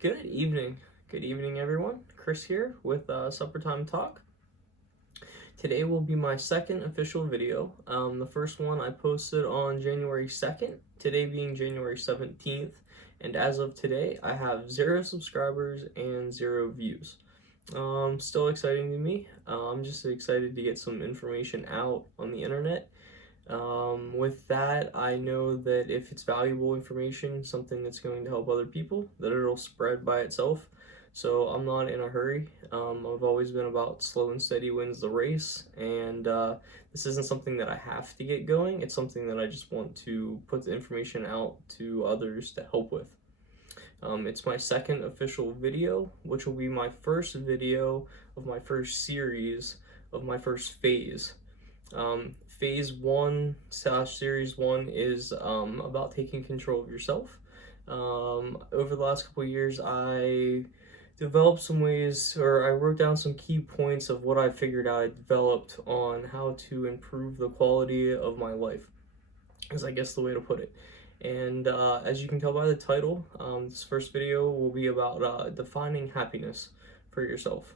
Good evening. Good evening, everyone. Chris here with SupperTimeTalk. Today will be my second official video. The first one I posted on January 2nd, today being January 17th, and as of today, I have 0 subscribers and 0 views. Still exciting to me. I'm just excited to get some information out on the internet. With that, I know that if it's valuable information, something that's going to help other people, that it'll spread by itself. So I'm not in a hurry. I've always been about slow and steady wins the race, and this isn't something that I have to get going. It's something that I just want to put the information out to others to help with. It's my second official video, which will be my first video of my first series of my first phase. Phase 1 / Series 1 is about taking control of yourself. Over the last couple of years, I developed some ways, or I wrote down some key points of what I figured out I developed on how to improve the quality of my life, is I guess the way to put it. And as you can tell by the title, this first video will be about defining happiness for yourself.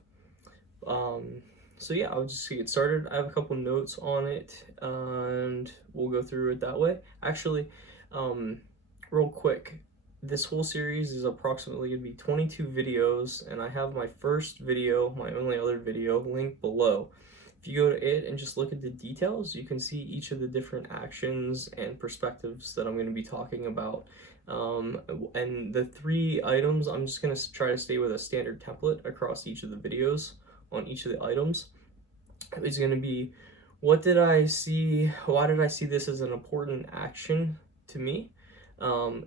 So yeah, I'll just get started. I have a couple notes on it, and we'll go through it that way. Actually, real quick, this whole series is approximately going to be 22 videos, and I have my first video, my only other video, linked below. If you go to it and just look at the details, you can see each of the different actions and perspectives that I'm going to be talking about. And the 3 items, I'm just going to try to stay with a standard template across each of the videos on each of the items. It's going to be, what did I see? Why did I see this as an important action to me?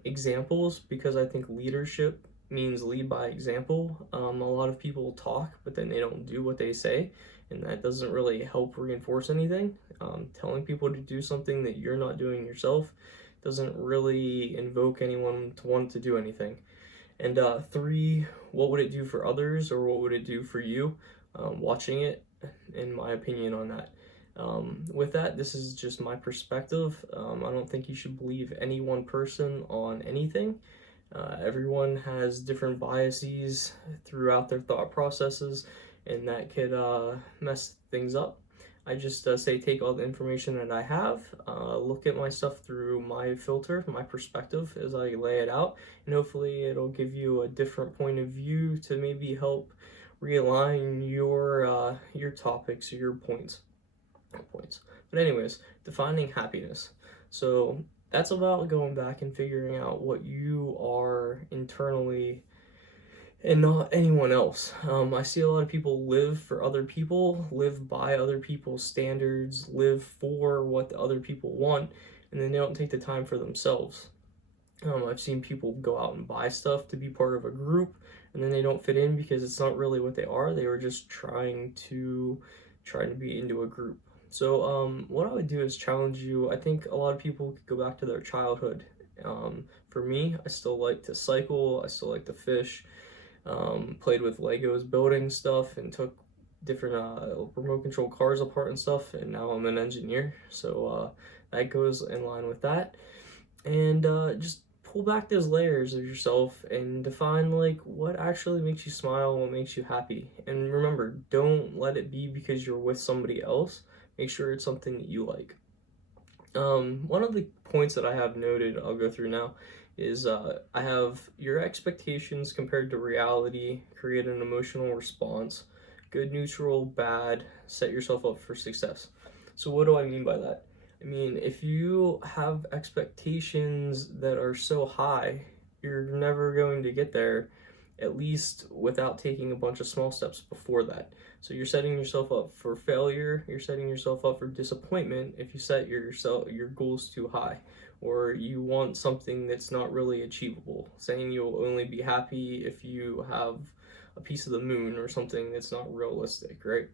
Examples, because I think leadership means lead by example. A lot of people talk, but then they don't do what they say, and that doesn't really help reinforce anything. Telling people to do something that you're not doing yourself doesn't really invoke anyone to want to do anything. And 3, what would it do for others, or what would it do for you watching it, in my opinion on that. With that, this is just my perspective. I don't think you should believe any one person on anything. Everyone has different biases throughout their thought processes, and that could mess things up. I just say take all the information that I have, look at my stuff through my filter, my perspective as I lay it out, and hopefully it'll give you a different point of view to maybe help realign your topics or your points. But anyways, defining happiness. So that's about going back and figuring out what you are internally and not anyone else. I see a lot of people live for other people, live by other people's standards, live for what the other people want, and then they don't take the time for themselves. I've seen people go out and buy stuff to be part of a group, and then they don't fit in because it's not really what they are. They were just trying to be into a group. So what I would do is challenge you. I think a lot of people could go back to their childhood. For me, I still like to cycle, I still like to fish, played with Legos building stuff, and took different remote control cars apart and stuff, and now I'm an engineer, so that goes in line with that. And just pull back those layers of yourself and define like what actually makes you smile, what makes you happy. And remember, don't let it be because you're with somebody else. Make sure it's something that you like. One of the points that I have noted, I'll go through now, is I have your expectations compared to reality, create an emotional response, good, neutral, bad, set yourself up for success. So what do I mean by that? I mean, if you have expectations that are so high, you're never going to get there, at least without taking a bunch of small steps before that. So you're setting yourself up for failure, you're setting yourself up for disappointment if you set your goals too high, or you want something that's not really achievable, saying you'll only be happy if you have a piece of the moon or something that's not realistic, right?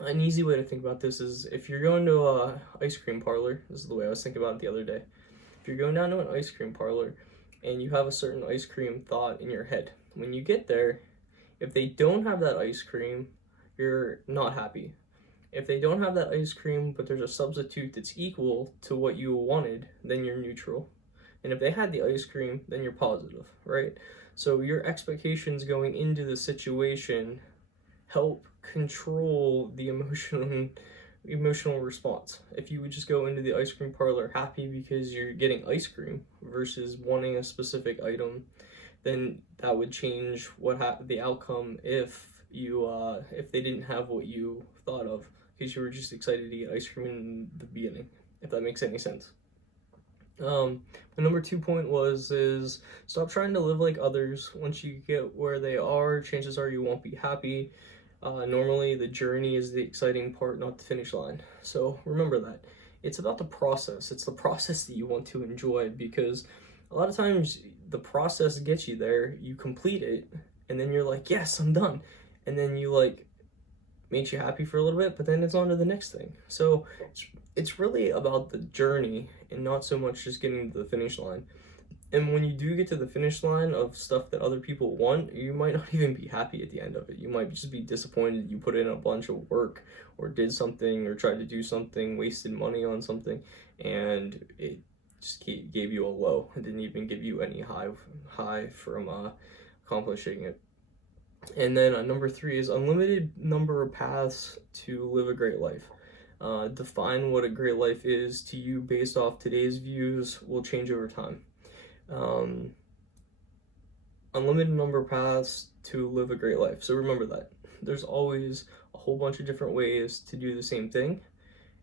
An easy way to think about this is if you're going to a ice cream parlor, this is the way I was thinking about it the other day. If you're going down to an ice cream parlor and you have a certain ice cream thought in your head, when you get there, if they don't have that ice cream, you're not happy. If they don't have that ice cream, but there's a substitute that's equal to what you wanted, then you're neutral. And if they had the ice cream, then you're positive, right? So your expectations going into the situation help control the emotional response. If you would just go into the ice cream parlor happy because you're getting ice cream versus wanting a specific item, then that would change the outcome if they didn't have what you thought of because you were just excited to get ice cream in the beginning, if that makes any sense. My number 2 point is stop trying to live like others. Once you get where they are, chances are you won't be happy. Normally the journey is the exciting part, not the finish line. So remember that. It's about the process. It's the process that you want to enjoy, because a lot of times the process gets you there, you complete it, and then you're like, yes, I'm done. And then you like, makes you happy for a little bit, but then it's on to the next thing. So it's really about the journey and not so much just getting to the finish line. And when you do get to the finish line of stuff that other people want, you might not even be happy at the end of it. You might just be disappointed you put in a bunch of work or did something or tried to do something, wasted money on something, and it just gave you a low. It didn't even give you any high from accomplishing it. And then number 3 is unlimited number of paths to live a great life. Define what a great life is to you based off today's views will change over time. Unlimited number of paths to live a great life. So remember that. There's always a whole bunch of different ways to do the same thing.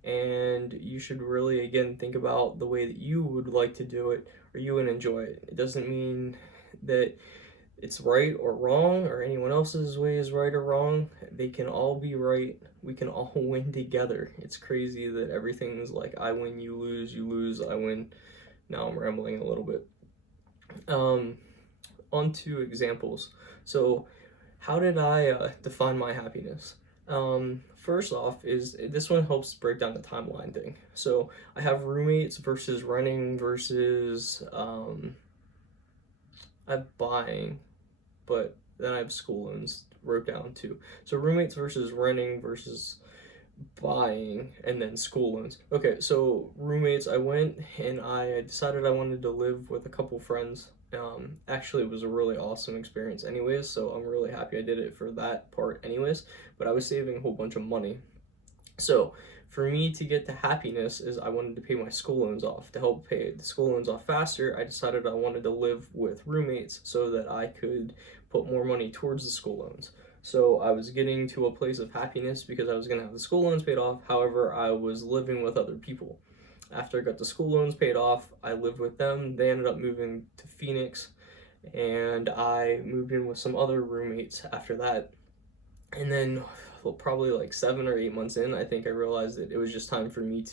And you should really, again, think about the way that you would like to do it or you would enjoy it. It doesn't mean that it's right or wrong or anyone else's way is right or wrong. They can all be right. We can all win together. It's crazy that everything's like I win, you lose, I win. Now I'm rambling a little bit. On to examples. So how did I define my happiness? First off is this one helps break down the timeline thing. So I have roommates versus renting versus I have buying, but then I have school loans wrote down too. So roommates versus renting versus buying, and then school loans. Okay, so roommates, I went and I decided I wanted to live with a couple friends. Actually, it was a really awesome experience anyways, so I'm really happy I did it for that part anyways, but I was saving a whole bunch of money. So for me to get to happiness is I wanted to pay my school loans off. To help pay the school loans off faster, I decided I wanted to live with roommates so that I could put more money towards the school loans. So I was getting to a place of happiness because I was going to have the school loans paid off. However, I was living with other people. After I got the school loans paid off, I lived with them. They ended up moving to Phoenix, and I moved in with some other roommates after that. And then probably like 7 or 8 months in, I think I realized that it was just time for me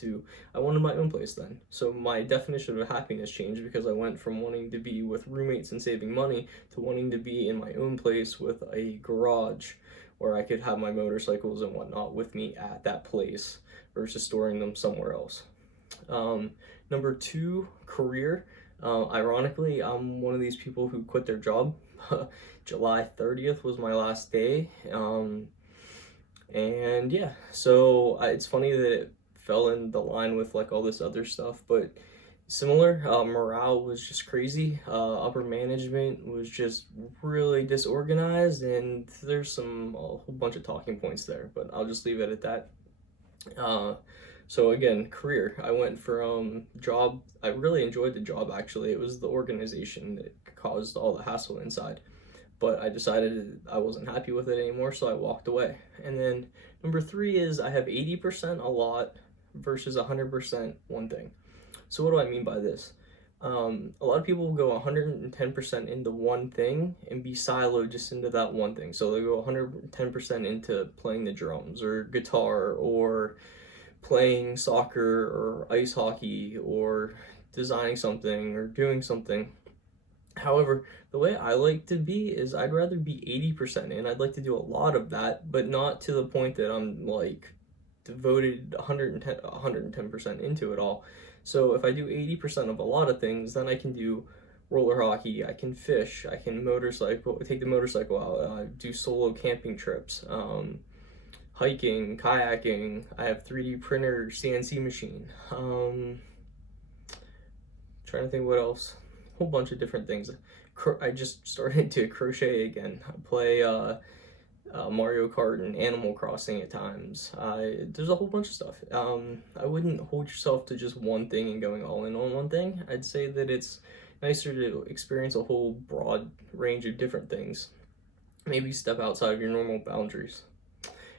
I wanted my own place then. So my definition of happiness changed because I went from wanting to be with roommates and saving money to wanting to be in my own place with a garage where I could have my motorcycles and whatnot with me at that place versus storing them somewhere else. Number 2, career. Ironically, I'm one of these people who quit their job. July 30th was my last day. And yeah, so it's funny that it fell in the line with like all this other stuff, but similar. Morale was just crazy. Upper management was just really disorganized, and there's a whole bunch of talking points there, but I'll just leave it at that. So again, career. I went from job. I really enjoyed the job actually. It was the organization that caused all the hassle inside. But I decided I wasn't happy with it anymore, so I walked away. And then number 3 is I have 80% a lot versus 100% one thing. So what do I mean by this? A lot of people will go 110% into one thing and be siloed just into that one thing. So they go 110% into playing the drums or guitar or playing soccer or ice hockey or designing something or doing something. However, the way I like to be is I'd rather be 80% in. I'd like to do a lot of that, but not to the point that I'm like devoted 110% into it all. So if I do 80% of a lot of things, then I can do roller hockey, I can fish, I can take the motorcycle out, do solo camping trips, hiking, kayaking. I have 3D printer, CNC machine. Trying trying to think what else. A whole bunch of different things. I just started to crochet again. I play Mario Kart and Animal Crossing at times. There's a whole bunch of stuff. I wouldn't hold yourself to just one thing and going all in on one thing. I'd say that it's nicer to experience a whole broad range of different things. Maybe step outside of your normal boundaries.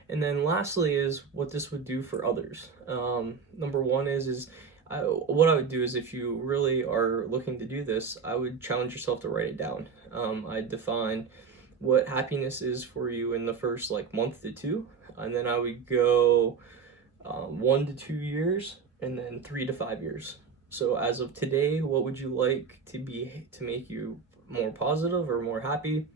And then lastly is what this would do for others. Number one is what I would do is, if you really are looking to do this, I would challenge yourself to write it down. I'd define what happiness is for you in the first like month to two, and then I would go 1 to 2 years, and then 3 to 5 years. So as of today, what would you like to make you more positive or more happy?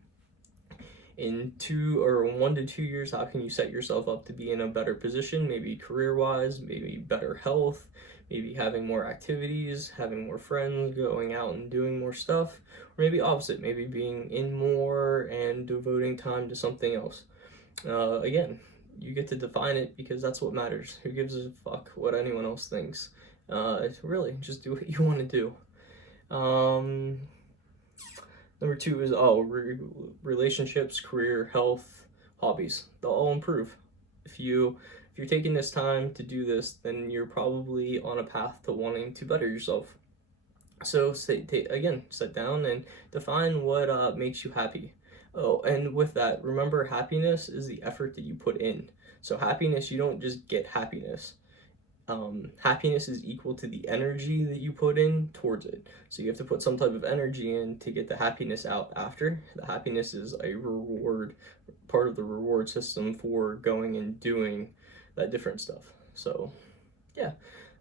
In 1 to 2 years, how can you set yourself up to be in a better position, maybe career-wise, maybe better health, maybe having more activities, having more friends, going out and doing more stuff, or maybe opposite, maybe being in more and devoting time to something else. Again, you get to define it, because that's what matters. Who gives a fuck what anyone else thinks? Really, just do what you want to do. Number two is relationships, career, health, hobbies. They'll all improve. If you're taking this time to do this, then you're probably on a path to wanting to better yourself. So sit down and define what makes you happy. Oh, and with that, remember, happiness is the effort that you put in. So happiness, you don't just get happiness. Happiness is equal to the energy that you put in towards it. So you have to put some type of energy in to get the happiness out after. The happiness is a reward, part of the reward system for going and doing that different stuff. So yeah,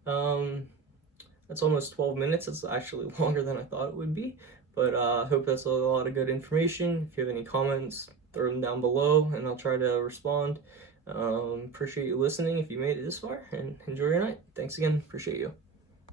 that's almost 12 minutes. It's actually longer than I thought it would be, but I hope that's a lot of good information. If you have any comments, throw them down below and I'll try to respond. Appreciate you listening if you made it this far, and enjoy your night. Thanks again. Appreciate you.